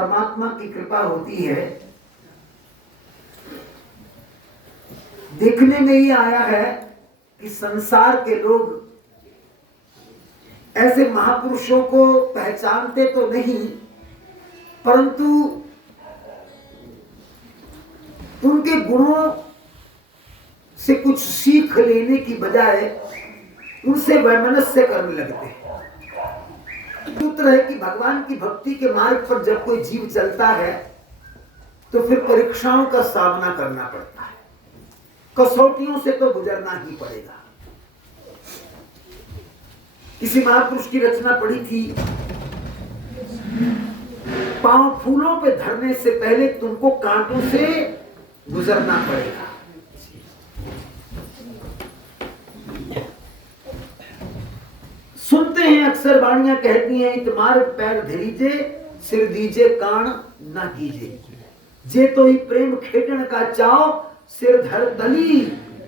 परमात्मा की कृपा होती है, देखने में ही आया है कि संसार के लोग ऐसे महापुरुषों को पहचानते तो नहीं, परंतु उनके गुणों से कुछ सीख लेने की बजाय उनसे वैमनस्य करने लगते हैं। सूत्र है कि भगवान की भक्ति के मार्ग पर जब कोई जीव चलता है तो फिर परीक्षाओं का सामना करना पड़ता है, कसौटियों से तो गुजरना ही पड़ेगा। किसी महापुरुष की रचना पढ़ी थी, पांव फूलों पे धरने से पहले तुमको कांटों से गुजरना पड़ेगा। सुनते हैं अक्सर वाणियां कहती हैं, तुम्हारे पैर धरीजे सिर दीजे कान ना कीजे, जे तो ही प्रेम खेटन का चाओ सिर धर तली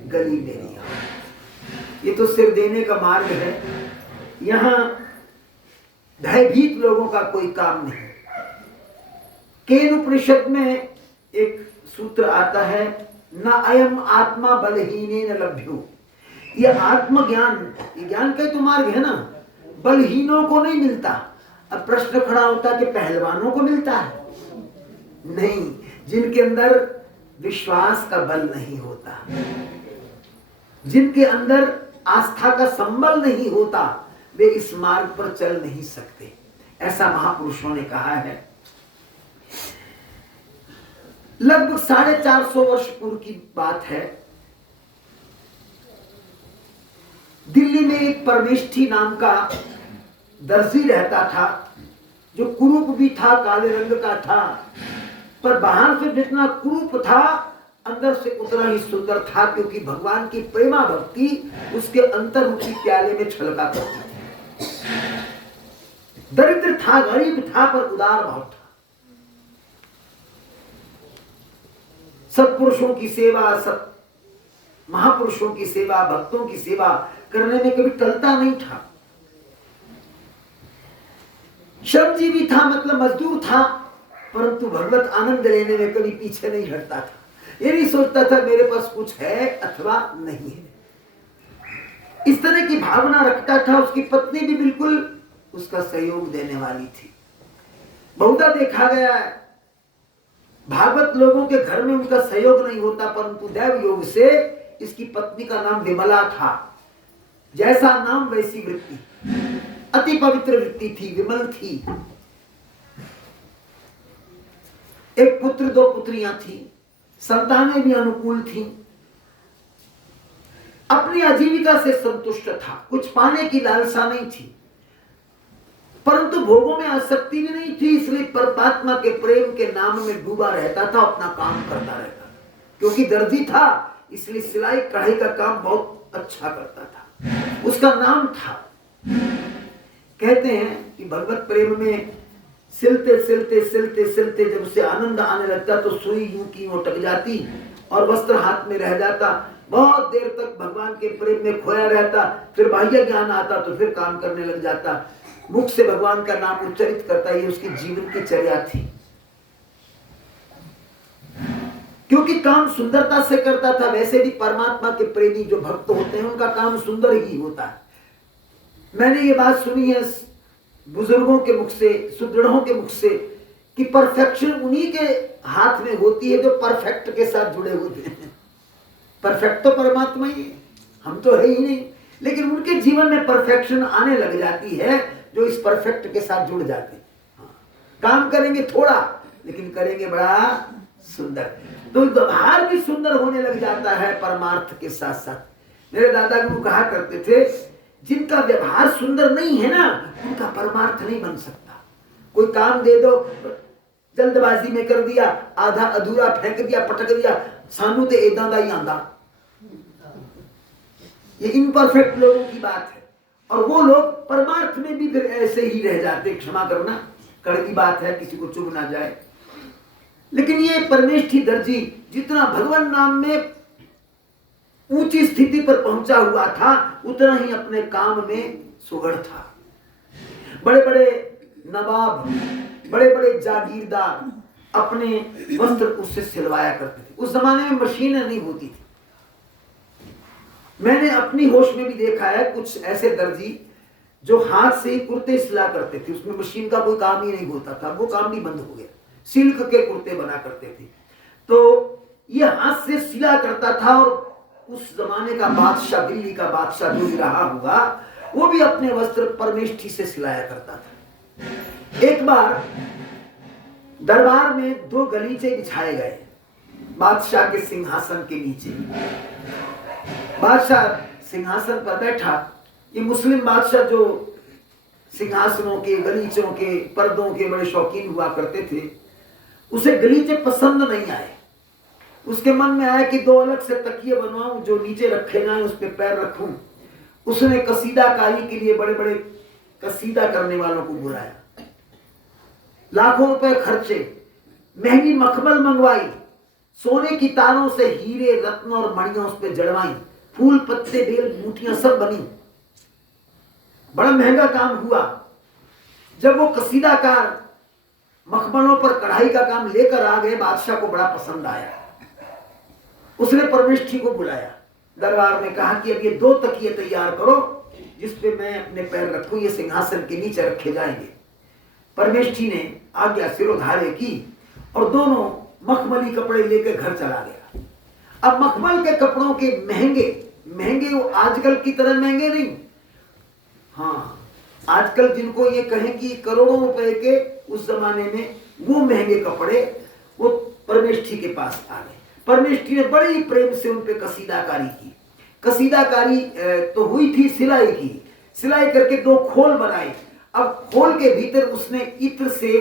गली मेरी। ये तो सिर देने का मार्ग है, यहां भयभीत लोगों का कोई काम नहीं। केन उपनिषद में एक सूत्र आता है, न अयम आत्मा बलहीने न लभ्यो। ये आत्मज्ञान, ये ज्ञान का तो मार्ग है ना, बलहीनों को नहीं मिलता। अब प्रश्न खड़ा होता कि पहलवानों को मिलता है? नहीं, जिनके अंदर विश्वास का बल नहीं होता, जिनके अंदर आस्था का संबल नहीं होता, वे इस मार्ग पर चल नहीं सकते, ऐसा महापुरुषों ने कहा है। लगभग 450 वर्ष पूर्व की बात है। दिल्ली में एक परमेष्ठी नाम का दर्जी रहता था, जो कुरूप भी था, काले रंग का था, पर बाहर से जितना कुरूप था अंदर से उतना ही सुंदर था, क्योंकि भगवान की प्रेमा भक्ति उसके अंतर्मुखी प्याले में छलका करती थी। दरिद्र था, गरीब था, पर उदार भाव था। सत्पुरुषों की सेवा, सब महापुरुषों की सेवा, भक्तों की सेवा करने में कभी टलता नहीं था। श्रमजीवी था, मतलब मजदूर था, परंतु भगवत आनंद लेने में कभी पीछे नहीं हटता था। ये नहीं सोचता था मेरे पास कुछ है अथवा नहीं है, इस तरह की भावना रखता था। उसकी पत्नी भी बिल्कुल उसका सहयोग देने वाली थी। बहुधा देखा गया है भागवत लोगों के घर में उनका सहयोग नहीं होता, परंतु दैव योग से इसकी पत्नी का नाम विमला था। जैसा नाम वैसी वृत्ति, अति पवित्र वृत्ति थी, विमल थी। एक पुत्र, 2 पुत्रियां थी, संतानें भी अनुकूल थी। अपनी आजीविका से संतुष्ट था, कुछ पाने की लालसा नहीं थी, परंतु भोगों में आसक्ति भी नहीं थी। इसलिए परमात्मा के प्रेम के नाम में डूबा रहता था, अपना काम करता रहता। क्योंकि दर्जी था, इसलिए सिलाई कढ़ाई का काम बहुत अच्छा करता था। उसका नाम था। कहते हैं कि भगवत प्रेम में सिलते सिलते सिलते सिलते जब उसे आनंद आने लगता तो सुई यूं की अटक जाती और वस्त्र हाथ में रह जाता। बहुत देर तक भगवान के प्रेम में खोया रहता, फिर बाह्य ज्ञान आता तो फिर काम करने लग जाता। मुख से भगवान का नाम उच्चारित करता, ये उसकी जीवन की चर्या थी। क्योंकि काम सुंदरता से करता था। वैसे भी परमात्मा के प्रेमी जो भक्त होते हैं उनका काम सुंदर ही होता है। मैंने ये बात सुनी है बुजुर्गों के मुख से, सुदृढ़ों के मुख से, कि परफेक्शन उन्हीं के हाथ में होती है जो परफेक्ट के साथ जुड़े होते हैं। परफेक्ट तो परमात्मा ही है, हम तो है ही नहीं, लेकिन उनके जीवन में परफेक्शन आने लग जाती है जो इस परफेक्ट के साथ जुड़ जाते हैं। काम करेंगे थोड़ा, लेकिन करेंगे बड़ा सुंदर, तो व्यवहार भी सुंदर होने लग जाता है परमार्थ के साथ साथ। मेरे दादा गुरु कहा करते थे, जिनका व्यवहार सुंदर नहीं है ना, उनका परमार्थ नहीं बन सकता। कोई काम दे दो, जल्दबाजी में कर दिया, आधा अधूरा फेंक दिया, पटक दिया, सानू तो एदा दा ही आंदा। ये इम्परफेक्ट लोगों की बात है, और वो लोग परमार्थ में भी फिर ऐसे ही रह जाते। क्षमा करना, कड़वी बात है, किसी को चुभ ना जाए। लेकिन ये परमेष्ठी दर्जी जितना भगवान नाम में ऊंची स्थिति पर पहुंचा हुआ था, उतना ही अपने काम में सुगढ़ था। बड़े बड़े नवाब, बड़े बड़े जागीरदार अपने वस्त्र उससे सिलवाया करते थे। उस जमाने में मशीनें नहीं होती थी। मैंने अपनी होश में भी देखा है कुछ ऐसे दर्जी जो हाथ से ही कुर्ते सिला करते थे, उसमें मशीन का कोई काम ही नहीं होता था, वो काम भी बंद हो गया। सिल्क के कुर्ते बना करते थे, तो ये हाथ से सिला करता था। और उस जमाने का बादशाह, दिल्ली का बादशाह जो भी रहा होगा, वो भी अपने वस्त्र परमेष्ठी से सिलाया करता था। एक बार दरबार में 2 गलीचे बिछाए गए बादशाह के सिंहासन के नीचे। बादशाह सिंहासन पर बैठा। ये मुस्लिम बादशाह जो सिंहासनों के, गलीचों के, पर्दों के बड़े शौकीन हुआ करते थे, उसे गलीचे पसंद नहीं आए। उसके मन में आया कि 2 अलग से तकिए बनवाऊं, जो नीचे रखे जाए उस पर पैर रखूं। उसने कसीदाकारी के लिए बड़े बड़े कसीदा करने वालों को बुलाया, लाखों रुपए खर्चे, महंगी मखमल मंगवाई, सोने की तारों से हीरे रत्न और मणियां उस पर जड़वाई, फूल पत्ते बेल बूटियां सब बनी। बड़ा महंगा काम हुआ। जब वो कसीदाकार मखमलों पर कढ़ाई का काम लेकर आ गए, बादशाह को बड़ा पसंद आया। उसने परमेष्ठी को बुलाया, दरबार में कहा कि अब ये 2 तकिए तैयार करो जिसपे मैं अपने पैर रखूं, ये सिंहासन के नीचे रखे जाएंगे। परमेष्ठी ने आज्ञा सिरोधार्य की और दोनों मखमली कपड़े लेकर घर चला गया। अब मखमल के कपड़ों के महंगे महंगे, वो आजकल की तरह महंगे नहीं। हाँ, आजकल जिनको ये कहें कि करोड़ों रुपए के, उस जमाने में वो महंगे कपड़े वो परमेष्ठी के पास आ गए। परमेष्ठी ने बड़े प्रेम से उन पे कसीदाकारी की। कसीदाकारी तो हुई थी, सिलाई की। सिलाई करके 2 खोल बनाए। अब खोल के भीतर उसने इत्र से,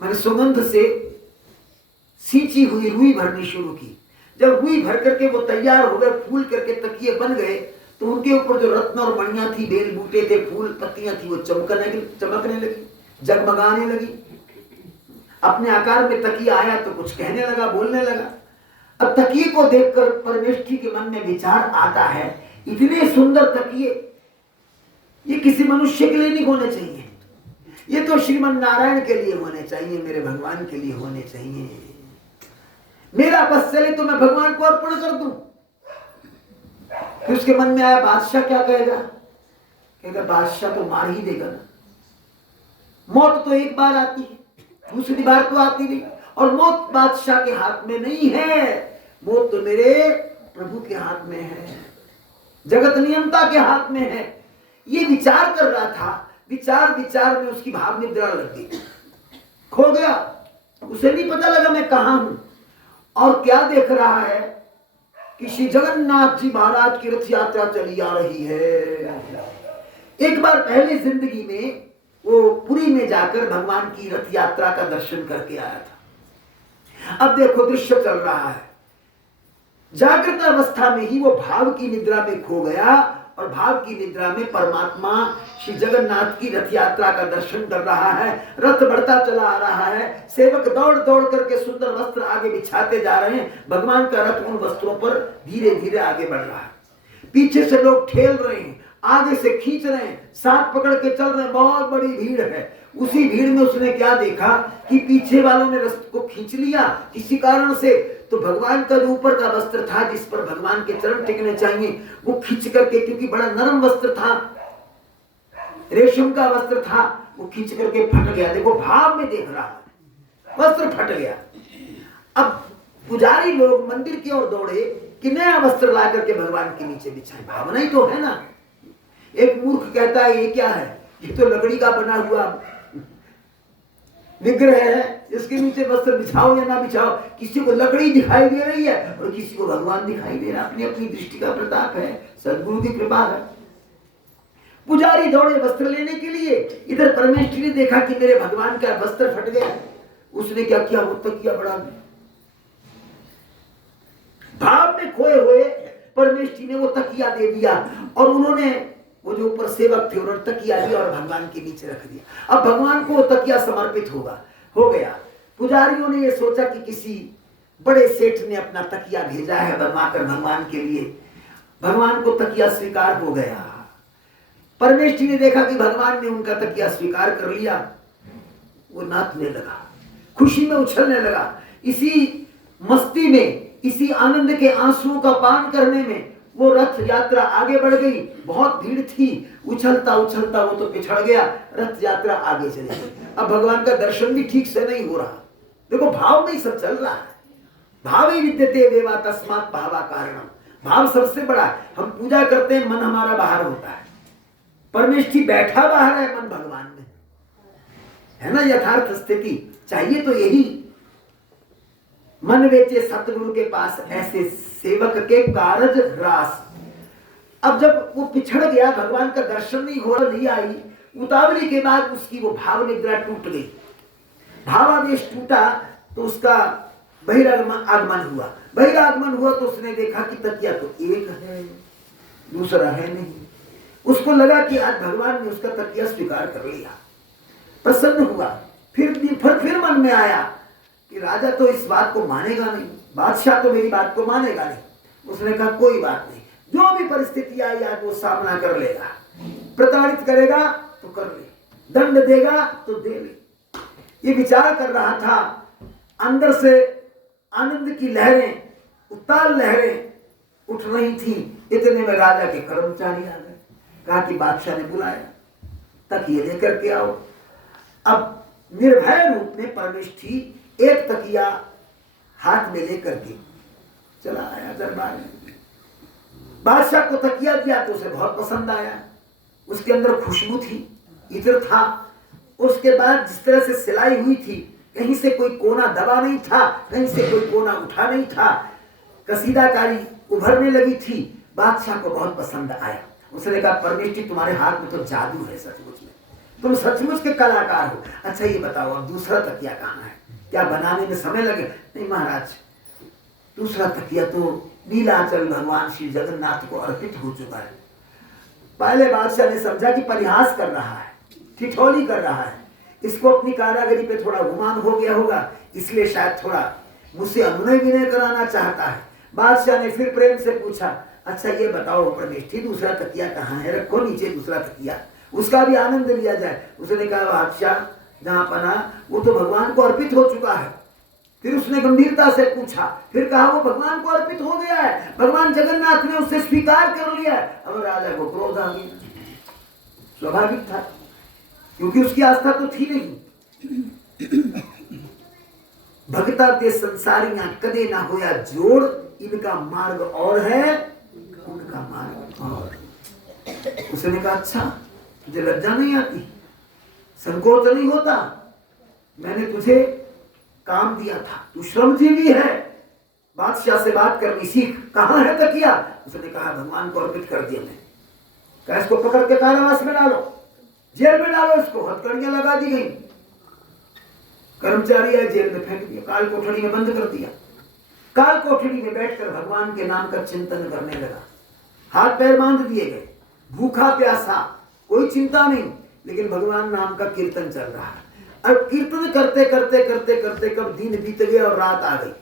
माने सुगंध से सींची हुई रुई भरनी शुरू की। जब रुई भर करके वो तैयार हो गए, फूल करके तकिए बन गए, तो उनके ऊपर जो रत्न और मणियां थी, बेल बूटे थे, फूल पत्तियां थी, वो चमकने लगी, जगमगाने लगी। अपने आकार में तकिया आया तो कुछ कहने लगा, बोलने लगा। अब तकिए को देखकर परमेष्ठी के मन में विचार आता है, इतने सुंदर तकिए ये किसी मनुष्य के लिए नहीं होने चाहिए, ये तो श्रीमन नारायण के लिए होने चाहिए, मेरे भगवान के लिए होने चाहिए। मेरा बस चले तो मैं भगवान को अर्पण कर दूं। फिर उसके मन में आया, बादशाह क्या कहेगा? कहेगा बादशाह तो मार ही देगा ना। मौत तो एक बार आती है, दूसरी बार तो आती नहीं, और मौत बादशाह के हाथ में नहीं है, मौत तो मेरे प्रभु के हाथ में है, जगत नियंता के हाथ में है। ये विचार कर रहा था। विचार विचार में उसकी भाव निद्रा लग गई, खो गया। उसे नहीं पता लगा मैं कहां हूं और क्या देख रहा है कि श्री जगन्नाथ जी महाराज की रथ यात्रा चली आ रही है। एक बार पहले जिंदगी में वो पुरी में जाकर भगवान की रथ यात्रा का दर्शन करके आया था। अब देखो दृश्य चल रहा है। जागृत अवस्था में ही वो भाव की निद्रा में खो गया और भाव की निद्रा में परमात्मा श्री जगन्नाथ की रथ यात्रा का दर्शन कर रहा है। रथ बढ़ता चला आ रहा है, सेवक दौड़ दौड़ करके सुंदर वस्त्र आगे बिछाते जा रहे हैं। भगवान का रथ उन वस्त्रों पर धीरे धीरे आगे बढ़ रहा है। पीछे से लोग ठेल रहे हैं, आगे से खींच रहे हैं, साथ पकड़ के चल रहे हैं, बहुत बड़ी भीड़ है। उसी भीड़ में उसने क्या देखा कि पीछे वालों ने रथ को खींच लिया किसी कारण से, तो भगवान का जो ऊपर का वस्त्र था जिस पर भगवान के चरण टिकने चाहिए, वो खींच करके, क्योंकि बड़ा नरम वस्त्र था, रेशम का वस्त्र था, वो खींच करके फट गया। देखो भाव में देख रहा है, वस्त्र फट गया। अब पुजारी लोग मंदिर की ओर दौड़े कि नया वस्त्र ला करके भगवान के नीचे बिछाए। भावना ही तो है ना। एक मूर्ख कहता है ये क्या है, ये तो लकड़ी का बना हुआ विग्रह है, इसके नीचे वस्त्र बिछाओ या ना बिछाओ, किसी को लकड़ी दिखाई दे रही है और किसी को भगवान दिखाई दे रहा है। अपनी अपनी दृष्टि का प्रताप है, सदगुरु की कृपा है। पुजारी दौड़े वस्त्र लेने के लिए, इधर परमेष्ठी ने देखा कि मेरे भगवान का वस्त्र फट गया। उसने क्या किया, वो तकिया बढ़ा दिया। भाव में खोए हुए परमेष्ठी ने वो तकिया दे दिया और उन्होंने, वो जो ऊपर सेवक थे, उन्होंने तकिया दिया और भगवान के नीचे रख दिया। अब भगवान को तकिया समर्पित हो गया। पुजारियों ने ये सोचा कि किसी बड़े सेठ ने अपना तकिया भेजा है बनवाकर भगवान के लिए। भगवान को तकिया स्वीकार हो गया। परमेष्ठी ने देखा कि भगवान ने उनका तकिया स्वीकार कर लिया। वो नाचने लगा, खुशी में उछलने लगा। इसी मस्ती में, इसी आनंद के आंसुओं का पान करने में वो रथ यात्रा आगे बढ़ गई। बहुत भीड़ थी, उछलता उछलता वो तो पिछड़ गया, रथ यात्रा आगे चली गई। अब भगवान का दर्शन भी ठीक से नहीं हो रहा। देखो भाव में ही सब चल रहा है। भाव ही विद्यते देवा तस्मात् भावा कारणम। भाव सबसे बड़ा है। हम पूजा करते हैं, मन हमारा बाहर होता है, परमेष्ठी बैठा बाहर है, मन भगवान में है ना। यथार्थ स्थिति चाहिए तो यही। मन वेचे सतगुरु के पास, ऐसे सेवक के कारज रास। अब जब वो पिछड़ गया, भगवान का दर्शन नहीं हो रहा, आई उतावली के बाद उसकी वो भाव निद्रा टूट गई, भावावेश टूटा, तो उसका बहिरागमन हुआ। बहिरागमन हुआ तो उसने देखा कि तकिया तो एक है, दूसरा है नहीं। उसको लगा कि आज भगवान ने उसका तकिया स्वीकार कर लिया, प्रसन्न हुआ। फिर मन में आया कि राजा तो इस बात को मानेगा नहीं, बादशाह तो मेरी बात को मानेगा नहीं। उसने कहा कोई बात नहीं, जो भी परिस्थिति आई आज वो सामना कर लेगा, प्रताड़ित करेगा तो कर ले, दंड देगा तो दे ले। ये विचार कर रहा था, अंदर से आनंद की लहरें, उत्ताल लहरें उठ रही थी। इतने में राजा के कर्मचारी आ गए, कहा कि बादशाह ने बुलाया, तकिए लेकर के आओ। अब निर्भय रूप में परमेष्ठी एक तकिया हाथ में लेकर के चला आया दरबार में। बादशाह को तकिया दिया तो उसे बहुत पसंद आया, उसके अंदर खुशबू थी, इत्र था। उसके बाद जिस तरह से सिलाई हुई थी, कहीं से कोई कोना दबा नहीं था, कहीं से कोई कोना उठा नहीं था, कसीदाकारी उभरने लगी थी। बादशाह को बहुत पसंद आया। उसने कहा परमेष्ठी तुम्हारे हाथ में तो जादू है, सचमुच में तुम सचमुच के कलाकार हो। अच्छा ये बताओ अब दूसरा तकिया कहाँ है, क्या बनाने में समय लगे? नहीं महाराज, दूसरा तकिया तो नीलाचल भगवान श्री जगन्नाथ को अर्पित हो चुका है। पहले बादशाह ने समझा कि परिहास कर रहा है, ठिठोली कर रहा है, इसको अपनी कारागरी पे थोड़ा गुमान हो गया होगा, इसलिए शायद थोड़ा मुझसे अनुनय विनय कराना चाहता है। बादशाह ने फिर प्रेम से पूछा, अच्छा ये बताओ परमेष्ठी दूसरा तकिया कहाँ है, रखो नीचे दूसरा तकिया, उसका भी आनंद लिया जाए। उसने कहा बादशाह जहाँ पना वो तो भगवान को अर्पित हो चुका है। फिर उसने गंभीरता से पूछा, फिर कहा वो भगवान को अर्पित हो गया है, भगवान जगन्नाथ ने उसे स्वीकार कर लिया है। अब राजा को क्रोध आ गया, स्वाभाविक था, क्योंकि उसकी आस्था तो थी नहीं। भगता के संसारियां कदे ना होया जोड़, इनका मार्ग और है उनका मार्ग और। उसने कहा अच्छा मुझे लज्जा नहीं आती, संकोच नहीं होता, मैंने तुझे काम दिया था, तू श्रमजीवी है, बादशाह से बात करनी सीख, कहाँ है तकिया? उसने कहा भगवान को अर्पित कर दिया। मैं कहा इसको पकड़ के कारावास में डालो, जेल में डालो, इसको हथकड़ियां लगा दी गई। कर्मचारी है, जेल में फेंक दिया, काल कोठड़ी में बंद कर दिया। काल कोठड़ी में बैठकर भगवान के नाम का चिंतन करने लगा, हाथ पैर बांध दिए गए, भूखा प्यासा, कोई चिंता नहीं, लेकिन भगवान नाम का कीर्तन चल रहा है। अब कीर्तन करते करते करते करते कब दिन बीत गया और रात आ गई।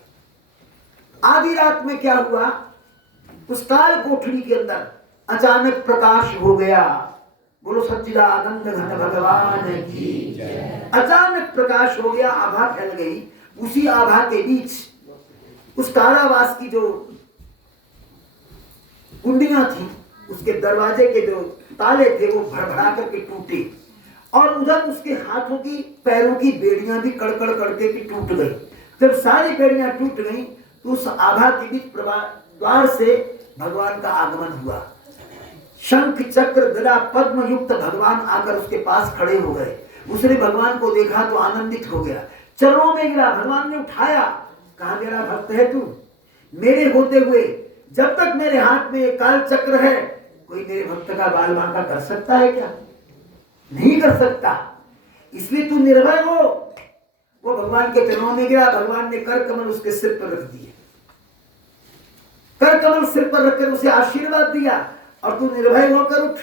आधी रात में क्या हुआ, उस काल कोठड़ी के अंदर अचानक प्रकाश हो गया। बोलो सच्चिदानंद घन भगवान की जय। अचानक प्रकाश हो गया, आभा फैल गई। उसी आभा के बीच उस कारावास की जो कुंडियां थी, उसके दरवाजे के जो ताले थे वो भड़भड़ा करके टूटे, और उधर उसके हाथों की पैरों की बेड़ियां भी कड़कड़ करके टूट गई। जब सारी बेड़ियां टूट गई तो उस आभा के बीच द्वार से भगवान का आगमन हुआ। शंख चक्र गदा पद्म युक्त भगवान आकर उसके पास खड़े हो गए। उसने भगवान को देखा तो आनंदित हो गया, चरणों में गिरा, भगवान ने उठाया, कहा मेरा भक्त है तू, मेरे होते हुए जब तक मेरे हाथ में एक काल चक्र है, कोई मेरे भक्त का बाल बांका कर सकता है क्या? नहीं कर सकता, इसलिए तू निर्भय हो। वो भगवान के चरणों में गिरा, भगवान ने कर कमल उसके सिर पर रख दिए, कर कमल सिर पर रखकर उसे आशीर्वाद दिया, और तू निर्भय होकर उठ,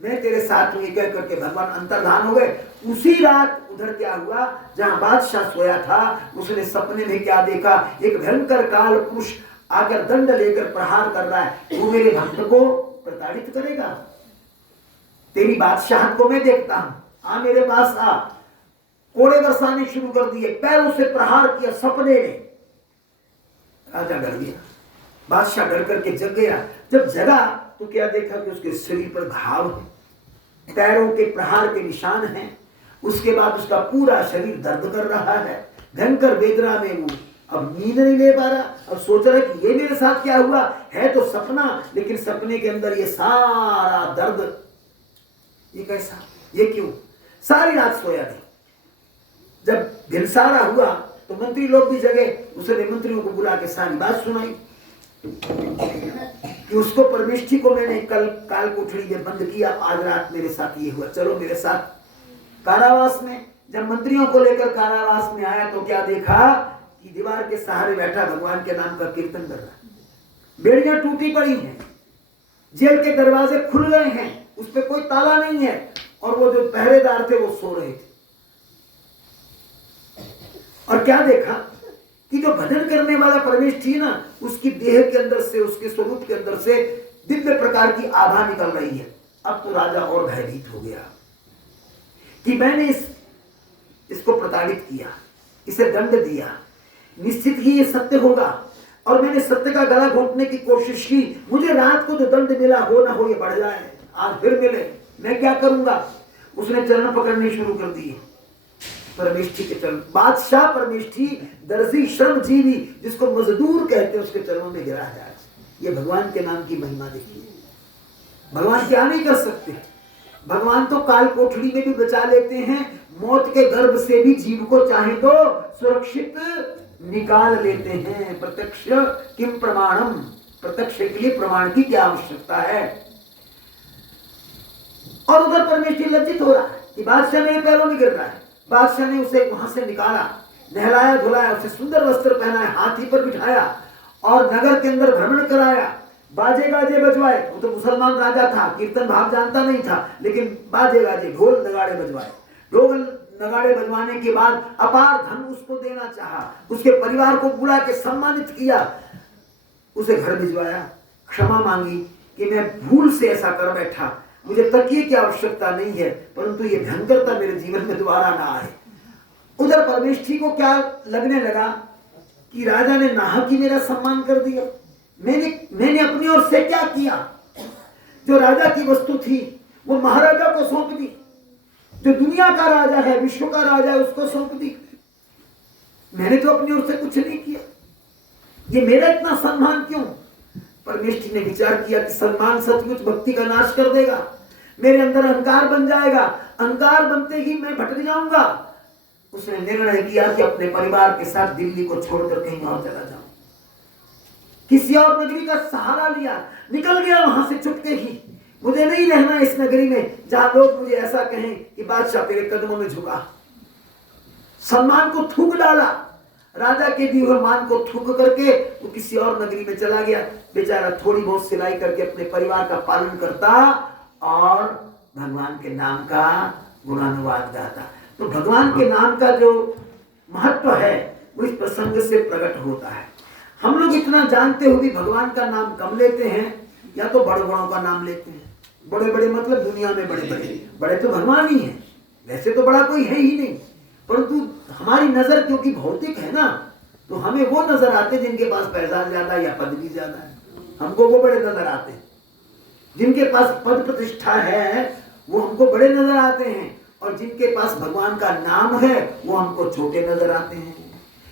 मैं तेरे साथ हूं, कह करके भगवान अंतर्धान हो गए। उसी रात उधर क्या हुआ, जहां बादशाह सोया था, उसने सपने में क्या देखा, एक भयंकर काल पुरुष आकर दंड लेकर प्रहार कर रहा है। तू मेरे भक्त को प्रताड़ित करेगा, तेरी बादशाह को मैं देखता हूं, आ मेरे पास आ। कोड़े बरसाने शुरू कर दिए, पैरों से प्रहार किया सपने में। राजा डर गया, बादशाह डर करके जग गया। जब जगा तो क्या देखा कि उसके शरीर पर घाव है, पैरों के प्रहार के निशान हैं। उसके बाद उसका पूरा शरीर दर्द कर रहा है, भयंकर वेदना में वो अब नींद नहीं ले पा रहा। अब सोच रहा है कि ये मेरे साथ क्या हुआ, है तो सपना, लेकिन सपने के अंदर ये सारा दर्द, ये कैसा, ये क्यों। सारी रात सोया नहीं। जब भिनसारा हुआ तो मंत्री लोग भी जगे। उसने मंत्रियों को बुला के सारी बात सुनाई कि उसको परमेष्ठी को मैंने कल काल कोठरी में बंद किया, आज रात मेरे साथ ये हुआ, चलो मेरे साथ कारावास में। जब मंत्रियों को लेकर कारावास में आया तो क्या देखा कि दीवार के सहारे बैठा भगवान के नाम का कीर्तन कर रहा है। बेड़ियां टूटी पड़ी हैं, जेल के दरवाजे खुल गए हैं, उस पर कोई ताला नहीं है, और वो जो पहरेदार थे वो सो रहे थे। और क्या देखा कि जो भजन करने वाला परमेष्ठी ना, उसकी देह के अंदर से, उसके स्वरूप के अंदर से दिव्य प्रकार की आभा निकल रही है। अब तो राजा और भयभीत हो गया कि मैंने इसको प्रताड़ित किया, इसे दंड दिया, निश्चित ही ये सत्य होगा, और मैंने सत्य का गला घोंटने की कोशिश की। मुझे रात को जो दंड मिला हो ना हो ये बढ़ जाए, आज फिर मिले, मैं क्या करूंगा। उसने चरण पकड़ने शुरू कर दिए, परमेष्ठी के चरण। बादशाह परमेष्ठी, दर्जी, श्रमजीवी, जिसको मजदूर कहते हैं, उसके चरणों में गिरा है आज। ये भगवान के नाम की महिमा देखिए। भगवान क्या नहीं कर सकते। भगवान तो काल कोठरी में भी बचा लेते हैं, मौत के गर्भ से भी जीव को चाहे तो सुरक्षित निकाल लेते हैं। प्रत्यक्ष किम प्रमाणम, प्रत्यक्ष के लिए प्रमाण की क्या आवश्यकता है। और उधर परमेष्ठी लज्जित हो रहा है कि बादशाह मेरे पैरों में गिर रहा है। बादशाह ने उसे वहां से निकाला, नहलाया धुलाया, उसे सुंदर वस्त्र पहनाया, हाथी पर बिठाया और नगर के अंदर भ्रमण कराया, बाजे गाजे बजवाए। वो तो मुसलमान राजा था, कीर्तन भाव जानता नहीं था, लेकिन बाजे गाजे, ढोल नगाड़े बजवाए। ढोल नगाड़े बजवाने के बाद अपार धन उसको देना चाहा, उसके परिवार को बुला के सम्मानित किया, उसे घर भिजवाया, क्षमा मांगी कि मैं भूल से ऐसा कर बैठा, मुझे तकिए की आवश्यकता नहीं है, परंतु ये भयंकरता मेरे जीवन में दोबारा ना आए। उधर परमेष्ठी को क्या लगने लगा कि राजा ने नाहक ही मेरा सम्मान कर दिया। मैंने अपनी ओर से क्या किया। जो राजा की वस्तु थी वो महाराजा को सौंप दी, जो दुनिया का राजा है, विश्व का राजा है, उसको सौंप दी। मैंने तो अपनी ओर से कुछ नहीं किया, ये मेरा इतना सम्मान क्यों। परमेष्ठी ने विचार किया कि सम्मान सचमुच भक्ति का नाश कर देगा, मेरे अंदर अहंकार बन जाएगा, अहंकार बनते ही मैं भटक जाऊंगा। उसने निर्णय किया कि अपने परिवार के साथ दिल्ली को छोड़कर कहीं और चला जाऊं। किसी और नगरी का सहारा लिया, निकल गया वहां से चुपके ही। मुझे नहीं रहना इस नगरी में जहां लोग मुझे ऐसा कहें कि बादशाह तेरे कदमों में झुका। सम्मान को थूक डाला, राजा के दिए हुए मान को थूक करके वो किसी और नगरी में चला गया। बेचारा थोड़ी बहुत सिलाई करके अपने परिवार का पालन करता और भगवान के नाम का गुणानुवाद गाता। तो भगवान के नाम का जो महत्व है वो इस प्रसंग से प्रकट होता है। हम लोग इतना जानते हुए भी भगवान का नाम कम लेते हैं, या तो बड़े बड़ों का नाम लेते हैं। बड़े बड़े मतलब दुनिया में बड़े बड़े, बड़े तो भगवान ही हैं, वैसे तो बड़ा कोई है ही नहीं, परंतु हमारी नजर क्योंकि भौतिक है ना, तो हमें वो नजर आते जिनके पास पैसा ज्यादा या पदवी ज्यादा है, हमको वो बड़े नजर आते हैं। जिनके पास पद प्रतिष्ठा है वो हमको बड़े नजर आते हैं, और जिनके पास भगवान का नाम है वो हमको छोटे नजर आते हैं।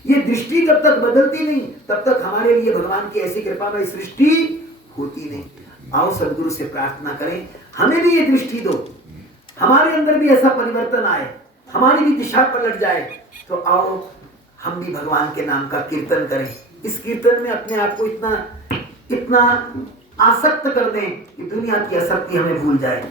ये दृष्टि जब तक बदलती नहीं तब तक हमारे लिए भगवान की ऐसी कृपा में सृष्टि होती नहीं। आओ सदगुरु से प्रार्थना करें, हमें भी ये दृष्टि दो, हमारे अंदर भी ऐसा परिवर्तन आए, हमारी भी दिशा पलट जाए। तो आओ हम भी भगवान के नाम का कीर्तन करें। इस कीर्तन में अपने आप को इतना आसक्त कर दें कि दुनिया की आसक्ति हमें भूल जाए।